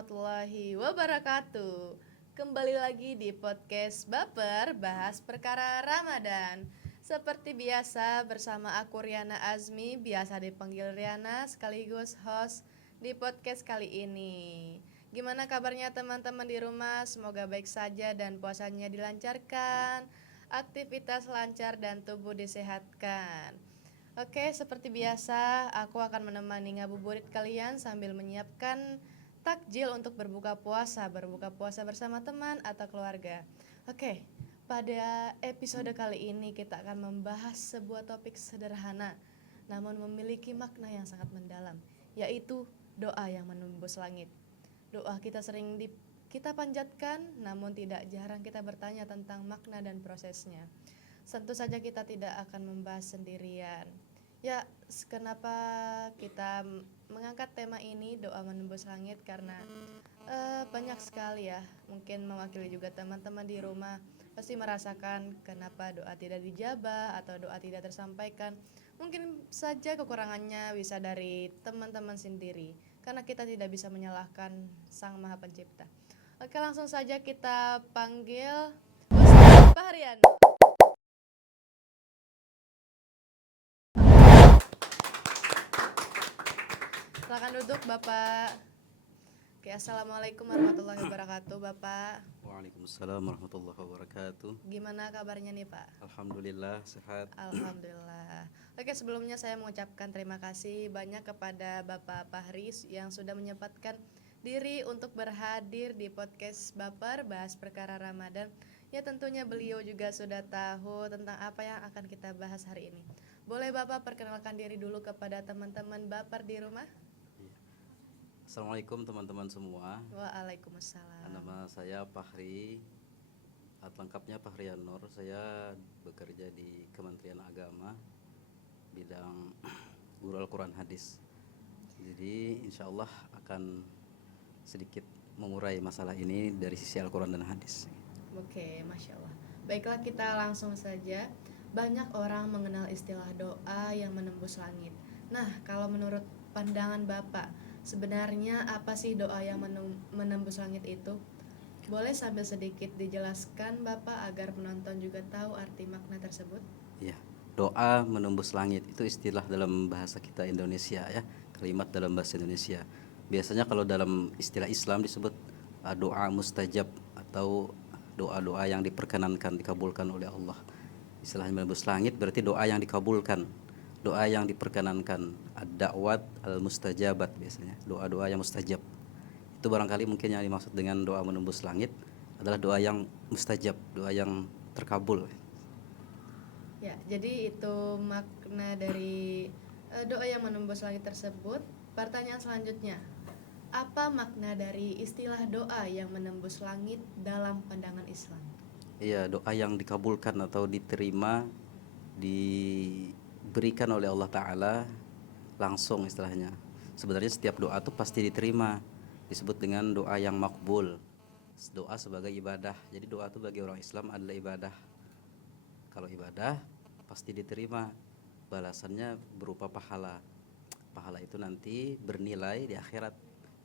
warahmatullahi wabarakatuh. Kembali lagi di podcast Baper, bahas perkara Ramadan. Seperti biasa bersama aku Riana Azmi, biasa dipanggil Riana sekaligus host di podcast kali ini. Gimana kabarnya teman-teman di rumah? Semoga baik saja dan puasanya dilancarkan, aktivitas lancar dan tubuh disehatkan. Oke, seperti biasa, aku akan menemani ngabuburit kalian sambil menyiapkan takjil untuk berbuka puasa bersama teman atau keluarga. Oke, pada episode kali ini kita akan membahas sebuah topik sederhana, namun memiliki makna yang sangat mendalam, yaitu doa yang menembus langit. Doa kita panjatkan, namun tidak jarang kita bertanya tentang makna dan prosesnya. Tentu saja kita tidak akan membahas sendirian. Ya, kenapa kita mengangkat tema ini doa menembus langit karena banyak sekali ya, mungkin mewakili juga teman-teman di rumah pasti merasakan kenapa doa tidak dijabah atau doa tidak tersampaikan. Mungkin saja kekurangannya bisa dari teman-teman sendiri karena kita tidak bisa menyalahkan Sang Maha Pencipta. Oke, langsung saja kita panggil Ustaz Fahrian. Silakan duduk Bapak. Oke, assalamualaikum warahmatullahi wabarakatuh Bapak. Waalaikumsalam warahmatullahi wabarakatuh. Gimana kabarnya nih Pak? Alhamdulillah sehat. Alhamdulillah. Oke, sebelumnya saya mengucapkan terima kasih banyak kepada Bapak Fahri yang sudah menyempatkan diri untuk berhadir di podcast Baper bahas perkara Ramadan. Ya, tentunya beliau juga sudah tahu tentang apa yang akan kita bahas hari ini. Boleh Bapak perkenalkan diri dulu kepada teman-teman Baper di rumah? Assalamualaikum teman-teman semua. Waalaikumsalam. Nama saya Fahri. Lengkapnya Fahrian Nur. Saya bekerja di Kementerian Agama bidang guru Al-Quran Hadis. Jadi insya Allah akan sedikit mengurai masalah ini dari sisi Al-Quran dan Hadis. Oke, Masya Allah. Baiklah, kita langsung saja. Banyak orang mengenal istilah doa yang menembus langit. Nah, kalau menurut pandangan Bapak, sebenarnya apa sih doa yang menembus langit itu? Boleh sambil sedikit dijelaskan Bapak agar penonton juga tahu arti makna tersebut? Ya, doa menembus langit itu istilah dalam bahasa kita Indonesia ya, kalimat dalam bahasa Indonesia. Biasanya kalau dalam istilah Islam disebut doa mustajab atau doa-doa yang diperkenankan, dikabulkan oleh Allah. Istilahnya menembus langit berarti doa yang dikabulkan, doa yang diperkenankan, ad-da'wat al-mustajabat, biasanya doa-doa yang mustajab. Itu barangkali mungkin yang dimaksud dengan doa menembus langit adalah doa yang mustajab, doa yang terkabul. Ya, jadi itu makna dari doa yang menembus langit tersebut. Pertanyaan selanjutnya, apa makna dari istilah doa yang menembus langit dalam pandangan Islam? Iya, doa yang dikabulkan atau diterima, diberikan oleh Allah Ta'ala langsung istilahnya. Sebenarnya setiap doa itu pasti diterima, disebut dengan doa yang makbul. Doa sebagai ibadah. Jadi doa itu bagi orang Islam adalah ibadah. Kalau ibadah pasti diterima, balasannya berupa pahala. Pahala itu nanti bernilai di akhirat.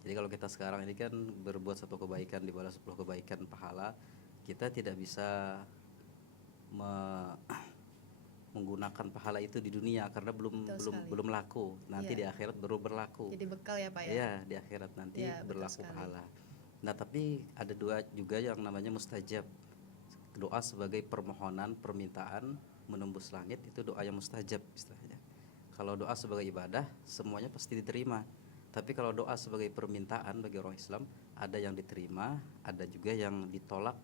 Jadi kalau kita sekarang ini kan berbuat satu kebaikan dibalas 10 kebaikan pahala, kita tidak bisa menggunakan pahala itu di dunia karena belum laku. Nanti di akhirat baru berlaku. Jadi bekal ya Pak ya? Iya, di akhirat nanti berlaku pahala. Nah, tapi ada doa juga yang namanya mustajab. Doa sebagai permohonan, permintaan menembus langit, itu doa yang mustajab istilahnya. Kalau doa sebagai ibadah semuanya pasti diterima. Tapi kalau doa sebagai permintaan bagi orang Islam, ada yang diterima, ada juga yang ditolak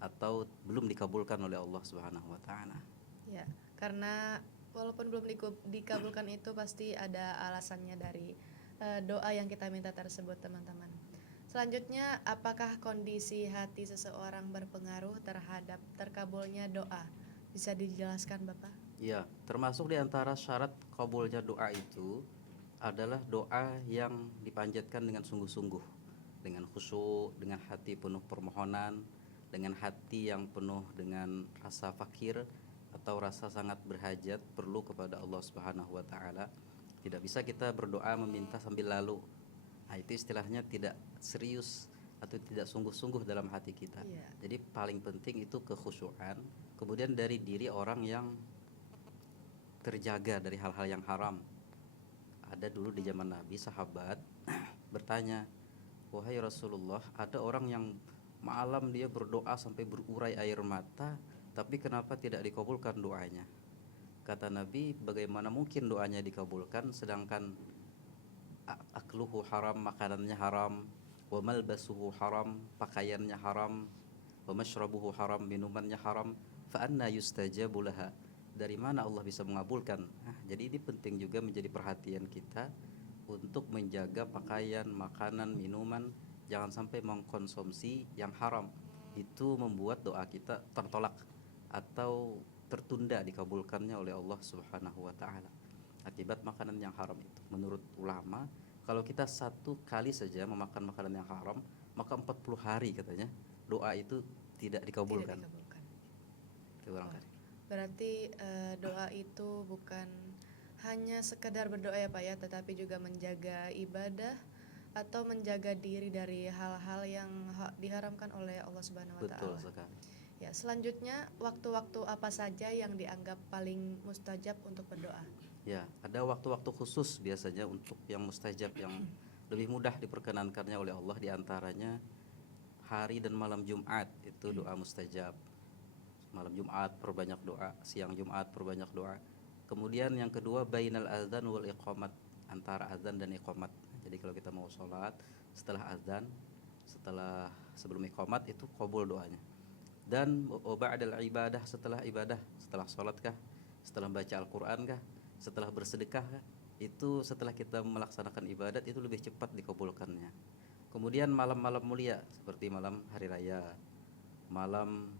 atau belum dikabulkan oleh Allah Subhanahu wa taala. Ya, karena walaupun belum dikabulkan itu pasti ada alasannya dari doa yang kita minta tersebut, teman-teman. Selanjutnya, apakah kondisi hati seseorang berpengaruh terhadap terkabulnya doa? Bisa dijelaskan, Bapak? Ya, termasuk di antara syarat kabulnya doa itu adalah doa yang dipanjatkan dengan sungguh-sungguh, dengan khusyuk, dengan hati penuh permohonan, dengan hati yang penuh dengan rasa fakir atau rasa sangat berhajat perlu kepada Allah Subhanahu wa taala. Tidak bisa kita berdoa meminta sambil lalu. Nah, itu istilahnya tidak serius atau tidak sungguh-sungguh dalam hati kita. Iya. Jadi paling penting itu kekhusyuan, kemudian dari diri orang yang terjaga dari hal-hal yang haram. Ada dulu di zaman Nabi sahabat bertanya, "Wahai Rasulullah, ada orang yang malam dia berdoa sampai berurai air mata, tapi kenapa tidak dikabulkan doanya?" Kata Nabi, bagaimana mungkin doanya dikabulkan sedangkan akluhu haram, makanannya haram, wa malbasuhu haram, pakaiannya haram, wa mashrabuhu haram, minumannya haram, fa anna yustajabu laha. Dari mana Allah bisa mengabulkan? Nah, jadi ini penting juga menjadi perhatian kita untuk menjaga pakaian, makanan, minuman, jangan sampai mengkonsumsi yang haram. Itu membuat doa kita tertolak atau tertunda dikabulkannya oleh Allah Subhanahu wa taala. Akibat makanan yang haram itu. Menurut ulama, kalau kita satu kali saja memakan makanan yang haram, maka 40 hari katanya doa itu tidak dikabulkan. Tidak dikabulkan. Itu barangkali. Berarti doa itu bukan hanya sekedar berdoa ya Pak ya, tetapi juga menjaga ibadah atau menjaga diri dari hal-hal yang diharamkan oleh Allah Subhanahu wa Betul taala. sekali. Ya, selanjutnya waktu-waktu apa saja yang dianggap paling mustajab untuk berdoa? Ya, ada waktu-waktu khusus biasanya untuk yang mustajab, yang lebih mudah diperkenankannya oleh Allah, diantaranya hari dan malam Jumat itu doa mustajab. Malam Jumat perbanyak doa, siang Jumat perbanyak doa. Kemudian yang kedua bainal azan wal iqamat, antara azan dan iqamat. Jadi kalau kita mau sholat setelah azan, setelah sebelum iqamat itu qabul doanya. Dan ba'dal ibadah, setelah ibadah, setelah sholat kah, setelah baca Al-Quran kah, setelah bersedekah kah, itu setelah kita melaksanakan ibadat itu lebih cepat dikabulkannya. Kemudian malam-malam mulia seperti malam hari raya, malam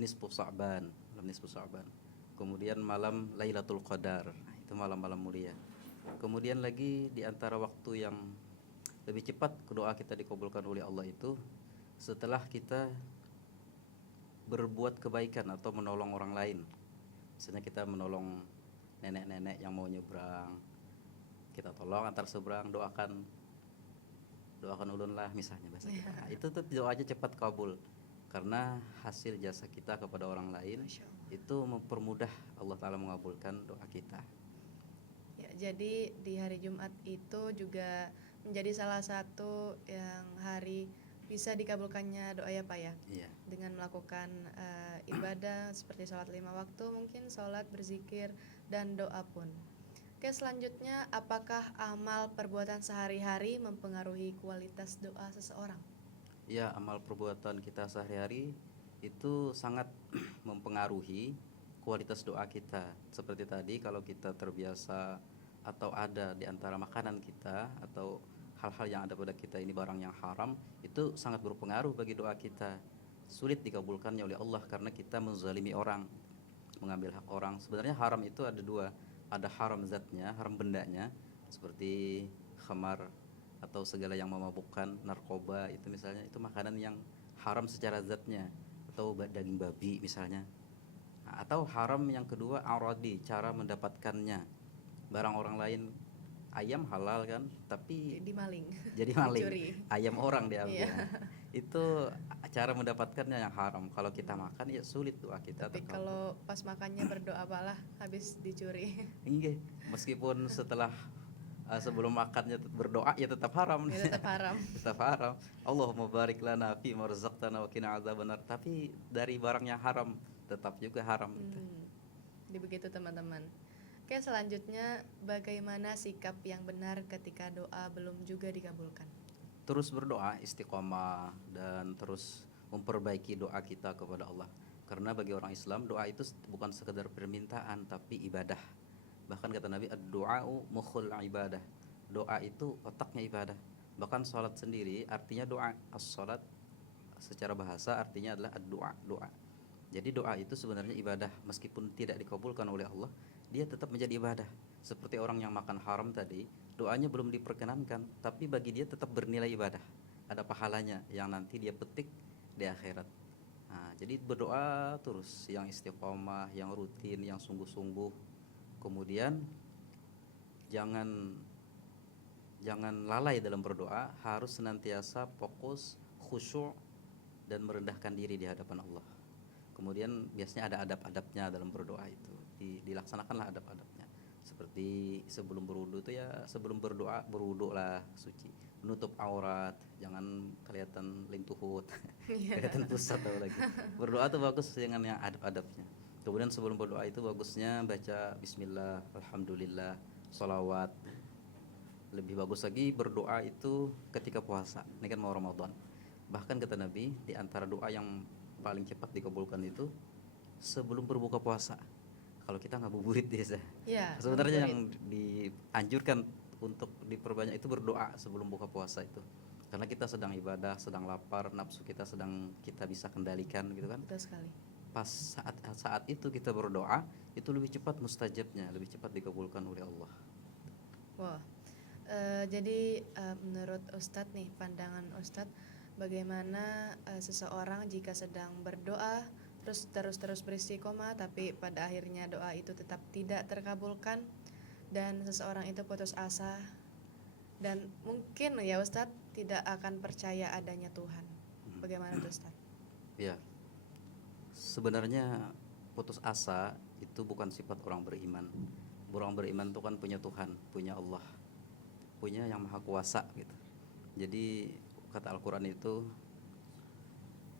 nisfu Sa'ban, malam nisfu Sa'ban. Kemudian malam Lailatul Qadar, itu malam-malam mulia. Kemudian lagi di antara waktu yang lebih cepat doa kita dikabulkan oleh Allah itu setelah kita berbuat kebaikan atau menolong orang lain. Misalnya kita menolong nenek-nenek yang mau nyebrang, kita tolong antar seberang, doakan ulun lah misalnya bahasa kita. Nah, itu tuh doanya cepat kabul karena hasil jasa kita kepada orang lain Masya Allah. itu mempermudah Allah Ta'ala mengabulkan doa kita. Ya, jadi di hari Jumat itu juga menjadi salah satu yang hari bisa dikabulkannya doa ya Pak ya, Iya. dengan melakukan ibadah seperti sholat 5 waktu, mungkin sholat, berzikir, dan doa pun. Oke, selanjutnya apakah amal perbuatan sehari-hari mempengaruhi kualitas doa seseorang? Ya, amal perbuatan kita sehari-hari itu sangat mempengaruhi kualitas doa kita. Seperti tadi kalau kita terbiasa atau ada di antara makanan kita atau hal-hal yang ada pada kita ini barang yang haram, itu sangat berpengaruh bagi doa kita. Sulit dikabulkannya oleh Allah karena kita menzalimi orang, mengambil hak orang. Sebenarnya haram itu ada dua, ada haram zatnya, haram bendanya, seperti khamar atau segala yang memabukkan, narkoba itu misalnya, itu makanan yang haram secara zatnya, atau daging babi misalnya. Nah, atau haram yang kedua aradi, cara mendapatkannya. Barang orang lain, ayam halal kan, tapi Dimaling. jadi maling, Dicuri. ayam orang diambil. Iya. Itu cara mendapatkannya yang haram. Kalau kita makan ya sulit doa kita Tapi terkabul. kalau pas makannya berdoa malah habis dicuri. Enggak, meskipun setelah sebelum makannya berdoa ya tetap haram. Ya tetap haram. Tetap haram. Allahumma barik lana fi ma razaqtana wa qina adzabannar. Tapi dari barang yang haram tetap juga haram. Jadi begitu teman-teman. Oke, selanjutnya bagaimana sikap yang benar ketika doa belum juga dikabulkan? Terus berdoa istiqomah dan terus memperbaiki doa kita kepada Allah. Karena bagi orang Islam doa itu bukan sekedar permintaan tapi ibadah. Bahkan kata Nabi ad-du'a'u mukhul ibadah. Doa itu otaknya ibadah. Bahkan salat sendiri artinya doa. As-salat secara bahasa artinya adalah ad-du'a, doa. Jadi doa itu sebenarnya ibadah, meskipun tidak dikabulkan oleh Allah, dia tetap menjadi ibadah. Seperti orang yang makan haram tadi, doanya belum diperkenankan, tapi bagi dia tetap bernilai ibadah. Ada pahalanya yang nanti dia petik di akhirat. Nah, jadi berdoa terus, yang istiqomah, yang rutin, yang sungguh-sungguh. Kemudian jangan jangan lalai dalam berdoa, harus senantiasa fokus, khusyuk dan merendahkan diri di hadapan Allah. Kemudian biasanya ada adab-adabnya dalam berdoa itu. Dilaksanakanlah adab-adabnya. Seperti sebelum berwudu itu ya, sebelum berdoa berwudu lah suci. Menutup aurat, jangan kelihatan lintuhut, kelihatan pusat atau lagi. Berdoa tuh bagus dengan yang adab-adabnya. Kemudian sebelum berdoa itu bagusnya baca bismillah, alhamdulillah, sholawat. Lebih bagus lagi berdoa itu ketika puasa. Ini kan mau Ramadan. Bahkan kata Nabi, di antara doa yang paling cepat dikabulkan itu sebelum berbuka puasa. Kalau kita ngabuburit biasa. Ya, Sebenarnya yang ngabuburit. dianjurkan untuk diperbanyak itu berdoa sebelum buka puasa itu. Karena kita sedang ibadah, sedang lapar, nafsu kita sedang kita bisa kendalikan gitu kan. Betul sekali. Pas saat itu kita berdoa, itu lebih cepat mustajabnya, lebih cepat dikabulkan oleh Allah. Wah, jadi menurut Ustadz nih, pandangan Ustadz, bagaimana seseorang jika sedang berdoa terus beristiqomah, tapi pada akhirnya doa itu tetap tidak terkabulkan dan seseorang itu putus asa dan mungkin ya Ustadz tidak akan percaya adanya Tuhan. Bagaimana tuh Ustadz? Ya, sebenarnya putus asa itu bukan sifat orang beriman. Orang beriman itu kan punya Tuhan, punya Allah, punya yang maha kuasa gitu. Jadi kata Al-Quran itu,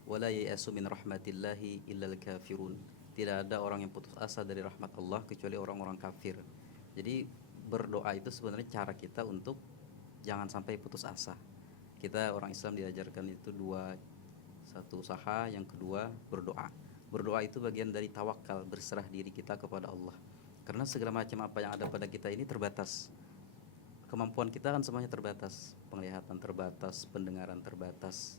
wala yayasu min rahmatillahi illal kafirun. Tidak ada orang yang putus asa dari rahmat Allah kecuali orang-orang kafir. Jadi berdoa itu sebenarnya cara kita untuk jangan sampai putus asa. Kita orang Islam diajarkan itu dua, satu usaha, yang kedua berdoa. Berdoa itu bagian dari tawakal, berserah diri kita kepada Allah. Karena segala macam apa yang ada pada kita ini terbatas. Kemampuan kita kan semuanya terbatas. Penglihatan terbatas, pendengaran terbatas,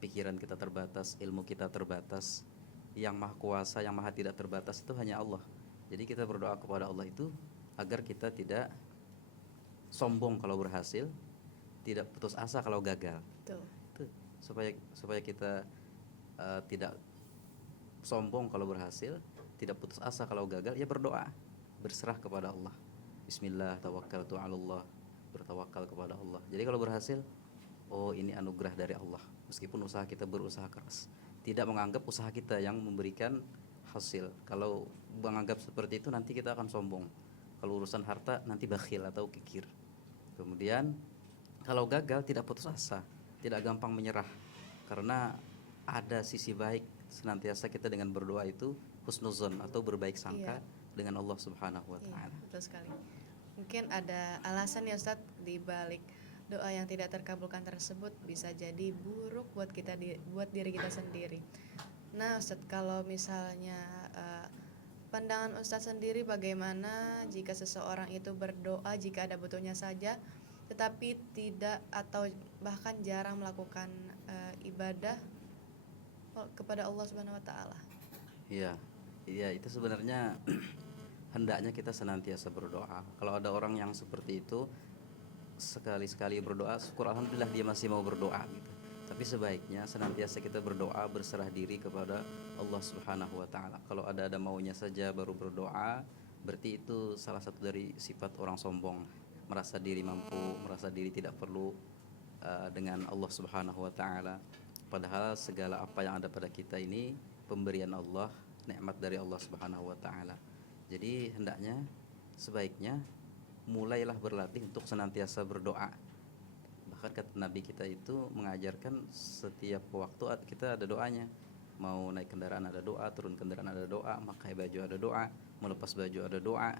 pikiran kita terbatas, ilmu kita terbatas. Yang maha kuasa, yang maha tidak terbatas itu hanya Allah. Jadi kita berdoa kepada Allah itu agar kita tidak sombong kalau berhasil, tidak putus asa kalau gagal. Tuh. Itu supaya kita tidak sombong kalau berhasil, tidak putus asa kalau gagal, ya berdoa, berserah kepada Allah. Bismillah, tawakkaltu 'ala Allah, bertawakal kepada Allah. Jadi kalau berhasil, oh ini anugerah dari Allah. Meskipun usaha kita berusaha keras, tidak menganggap usaha kita yang memberikan hasil. Kalau menganggap seperti itu nanti kita akan sombong. Kalau urusan harta nanti bakhil atau kikir. Kemudian kalau gagal tidak putus asa, tidak gampang menyerah. Karena ada sisi baik, senantiasa kita dengan berdoa itu husnuzon atau berbaik sangka dengan Allah Subhanahu wa taala. Betul sekali. Mungkin ada alasan ya Ustadz di balik doa yang tidak terkabulkan tersebut, bisa jadi buruk buat kita buat diri kita sendiri. Nah Ustadz, kalau misalnya pandangan Ustadz sendiri bagaimana jika seseorang itu berdoa jika ada butuhnya saja, tetapi tidak atau bahkan jarang melakukan ibadah kepada Allah Subhanahu wa taala? Iya, itu sebenarnya hendaknya kita senantiasa berdoa. Kalau ada orang yang seperti itu, sekali-sekali berdoa, syukur alhamdulillah dia masih mau berdoa gitu. Tapi sebaiknya senantiasa kita berdoa, berserah diri kepada Allah Subhanahu wa taala. Kalau ada maunya saja baru berdoa, berarti itu salah satu dari sifat orang sombong, merasa diri mampu, merasa diri tidak perlu dengan Allah Subhanahu wa taala. Padahal segala apa yang ada pada kita ini pemberian Allah, nikmat dari Allah Subhanahu wa taala. Jadi hendaknya, sebaiknya mulailah berlatih untuk senantiasa berdoa. Bahkan kata Nabi kita itu mengajarkan setiap waktu kita ada doanya. Mau naik kendaraan ada doa, turun kendaraan ada doa, pakai baju ada doa, melepas baju ada doa,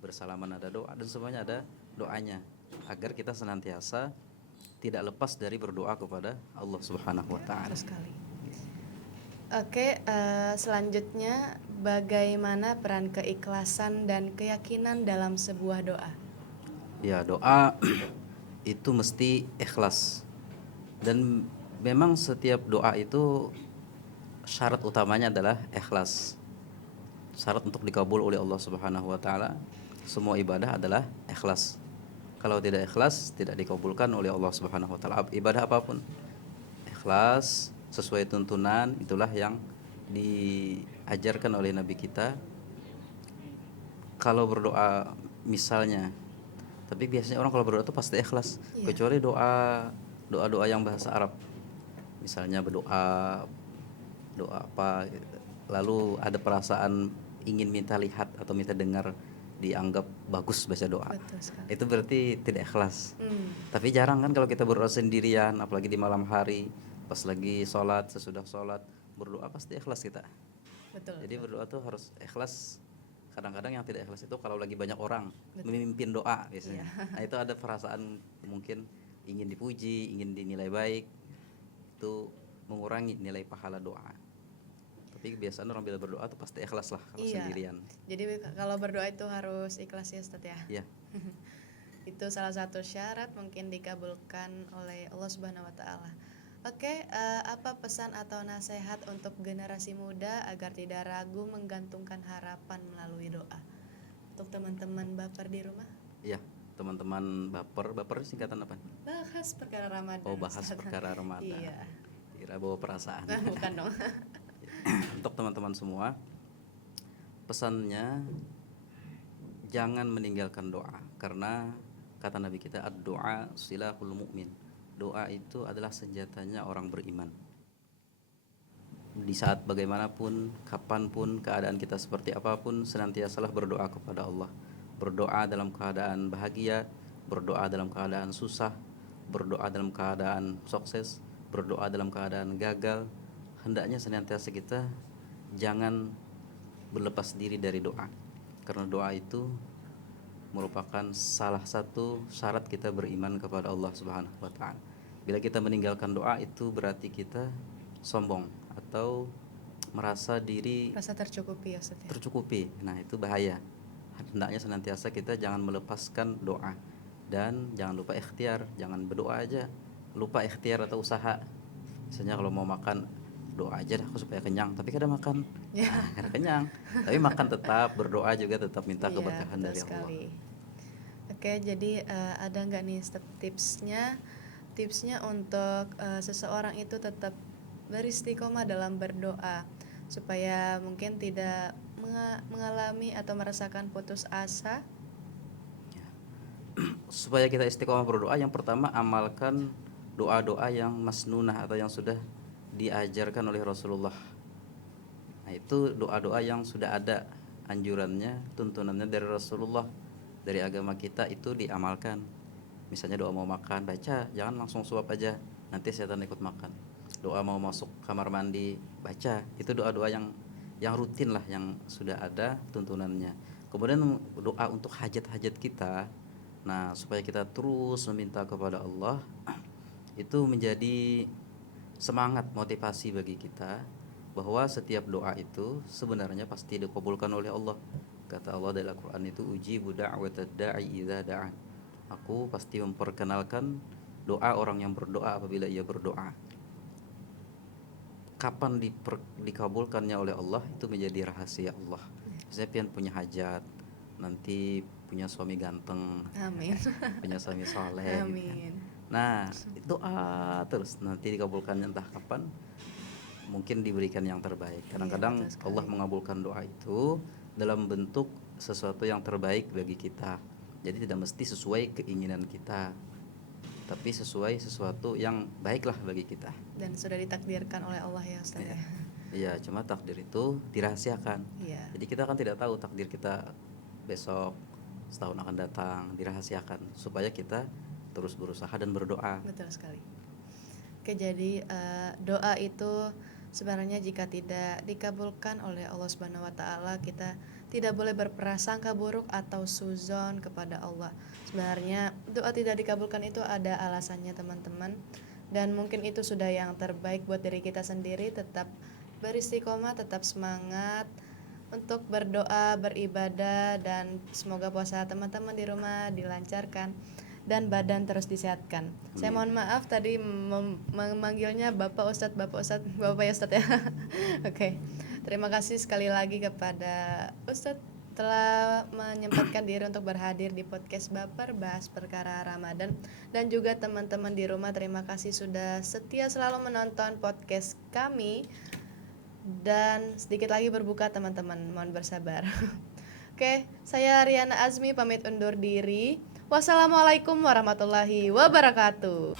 bersalaman ada doa, dan semuanya ada doanya. Agar kita senantiasa tidak lepas dari berdoa kepada Allah Subhanahu wa taala. Sekali. Oke, selanjutnya bagaimana peran keikhlasan dan keyakinan dalam sebuah doa? Ya, doa itu mesti ikhlas. Dan memang setiap doa itu syarat utamanya adalah ikhlas. Syarat untuk dikabul oleh Allah Subhanahu wa taala, semua ibadah adalah ikhlas. Kalau tidak ikhlas, tidak dikabulkan oleh Allah Subhanahu wa taala ibadah apapun. Ikhlas sesuai tuntunan, itulah yang diajarkan oleh Nabi kita. Kalau berdoa misalnya Tapi biasanya orang kalau berdoa tuh pasti ikhlas, Iya. kecuali doa yang bahasa Arab. Misalnya berdoa doa apa lalu ada perasaan ingin minta lihat atau minta dengar, dianggap bagus baca doa. Betul sekali. Itu berarti tidak ikhlas. Hmm, Tapi jarang kan kalau kita berdoa sendirian, apalagi di malam hari, pas lagi sholat, sesudah sholat, berdoa pasti ikhlas kita. betul. Jadi berdoa tuh harus ikhlas. Kadang-kadang yang tidak ikhlas itu kalau lagi banyak orang Betul. memimpin doa biasanya. Iya. Nah itu ada perasaan mungkin ingin dipuji, ingin dinilai baik, itu mengurangi nilai pahala doa. Tapi biasanya orang bila berdoa tuh pasti ikhlas lah kalau Iya. sendirian. Jadi kalau berdoa itu harus ikhlas ya Ustaz ya. Ya, Itu salah satu syarat mungkin dikabulkan oleh Allah Subhanahu wa taala. Oke, apa pesan atau nasihat untuk generasi muda agar tidak ragu menggantungkan harapan melalui doa? Untuk teman-teman baper di rumah, iya, teman-teman baper singkatan apa? bahas perkara Ramadan. Oh, bahas Ustaz. perkara Ramadan. Iya. Kira bawa perasaan. Nah, bukan dong. Untuk teman-teman semua, pesannya jangan meninggalkan doa, karena kata Nabi kita ad-doa silahul mu'min. Doa itu adalah senjatanya orang beriman. Di saat bagaimanapun, kapanpun, keadaan kita seperti apapun, senantiasalah berdoa kepada Allah. Berdoa dalam keadaan bahagia, berdoa dalam keadaan susah, berdoa dalam keadaan sukses, berdoa dalam keadaan gagal. Hendaknya senantiasa kita jangan berlepas diri dari doa, karena doa itu merupakan salah satu syarat kita beriman kepada Allah Subhanahu wa taala. Bila kita meninggalkan doa itu berarti kita sombong atau merasa diri Rasa tercukupi ya Ustaz ya. tercukupi. Nah, itu bahaya. Hendaknya senantiasa kita jangan melepaskan doa, dan jangan lupa ikhtiar. Jangan berdoa aja lupa ikhtiar atau usaha. Misalnya kalau mau makan, doa aja dah aku supaya kenyang, tapi kadang makan Ya. kadang kenyang, tapi makan tetap, berdoa juga tetap minta Iya, keberkahan betul dari Allah. sekali. Oke, jadi ada nggak nih tipsnya untuk seseorang itu tetap beristiqomah dalam berdoa supaya mungkin tidak mengalami atau merasakan putus asa? Supaya kita istiqomah berdoa, yang pertama amalkan doa-doa yang masnunah atau yang sudah diajarkan oleh Rasulullah. Nah, itu doa-doa yang sudah ada anjurannya, tuntunannya dari Rasulullah, dari agama kita, itu diamalkan. Misalnya doa mau makan, baca, jangan langsung suap aja, nanti setan ikut makan. Doa mau masuk kamar mandi, baca. Itu doa-doa yang rutin lah, yang sudah ada tuntunannya. Kemudian doa untuk hajat-hajat kita. Nah, supaya kita terus meminta kepada Allah, itu menjadi semangat, motivasi bagi kita bahwa setiap doa itu sebenarnya pasti dikabulkan oleh Allah. Kata Allah dalam Al-Quran itu, ujibu da'watad da'i idza da'an. Aku pasti memperkenalkan doa orang yang berdoa apabila ia berdoa. Kapan dikabulkannya oleh Allah itu menjadi rahasia Allah. Saya pengen punya hajat, nanti punya suami ganteng, Amin. punya suami soleh gitu kan. Amin. Nah, doa terus, nanti dikabulkannya entah kapan, mungkin diberikan yang terbaik. Kadang-kadang betul sekali. Allah mengabulkan doa itu dalam bentuk sesuatu yang terbaik bagi kita. Jadi tidak mesti sesuai keinginan kita, tapi sesuai sesuatu yang baiklah bagi kita. Dan sudah ditakdirkan oleh Allah ya Ustaz ya. Iya, cuma takdir itu dirahasiakan. Iya. Jadi kita kan tidak tahu takdir kita besok, setahun akan datang, dirahasiakan supaya kita terus berusaha dan berdoa. Betul sekali. Oke, jadi doa itu sebenarnya jika tidak dikabulkan oleh Allah Subhanahu wa taala, kita tidak boleh berprasangka buruk atau suzon kepada Allah. Sebenarnya doa tidak dikabulkan itu ada alasannya, teman-teman. Dan mungkin itu sudah yang terbaik buat diri kita sendiri. Tetap beristiqomah, tetap semangat untuk berdoa, beribadah, dan semoga puasa teman-teman di rumah dilancarkan dan badan terus disehatkan. Saya mohon maaf tadi memanggilnya Bapak Ustadz, Bapak ya Ustadz ya. Oke. Terima kasih sekali lagi kepada Ustadz telah menyempatkan diri untuk berhadir di podcast Baper bahas perkara Ramadan, dan juga teman-teman di rumah terima kasih sudah setia selalu menonton podcast kami. Dan sedikit lagi berbuka teman-teman, mohon bersabar. Oke, saya Riana Azmi pamit undur diri. Wassalamualaikum warahmatullahi wabarakatuh.